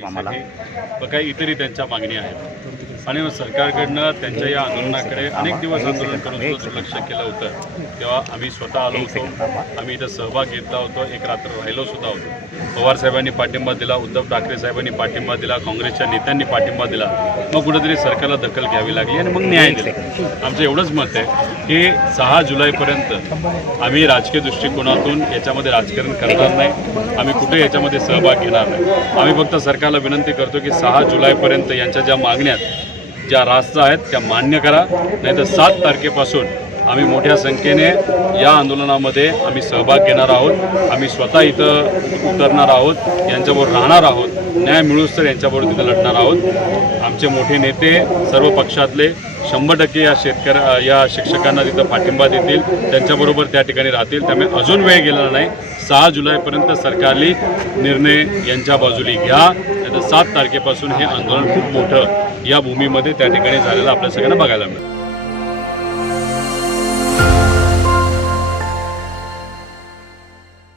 व काही इतरही त्यांच्या मागणी आहेत आणि सरकारकडनं त्यांच्या या आंदोलनाकडे अनेक दिवस आंदोलन करून दुर्लक्ष केलं होतं तेव्हा आम्ही स्वतः आलो होतो, आम्ही इथं सहभाग घेतला होतो, एक रात्र राहिलो सुद्धा होतो। पवार साहेबांनी पाठिंबा दिला, उद्धव ठाकरे साहेबांनी पाठिंबा दिला, काँग्रेसच्या नेत्यांनी पाठिंबा दिला, मग कुठेतरी सरकारला दखल घ्यावी लागली आणि मग न्याय दिला। आमचं एवढंच मत आहे की 6 जुलैपर्यंत आम्ही राजकीय दृष्टिकोनातून याच्यामध्ये राजकारण करणार नाही, आम्ही कुठे याच्यामध्ये सहभाग घेणार नाही। आम्ही फक्त सरकारला विनंती करतो की 6 जुलैपर्यंत यांच्या ज्या मागण्या ज्या रास्त आहेत त्या मान्य करा, नाहीतर 7 तारखेपासून आम्ही मोठ्या संख्येने या आंदोलनामध्ये आम्ही सहभाग घेणार आहोत। आम्ही स्वतः इथं उतरणार आहोत, यांच्याबरोबर राहणार आहोत, न्याय मिळूस तर यांच्याबरोबर तिथं लढणार आहोत। आमचे मोठे नेते सर्व पक्षातले 100% या शिक्षकांना तिथं पाठिंबा देतील, त्यांच्याबरोबर त्या ठिकाणी राहतील। त्यामुळे अजून वेळ गेलेला नाही, 6 जुलैपर्यंत सरकारने निर्णय यांच्या बाजूली घ्या, नाहीतर 7 तारखेपासून हे आंदोलन खूप मोठं या भूमीमध्ये त्या ठिकाणी झालेलं आपल्या सगळ्यांना बघायला मिळेल।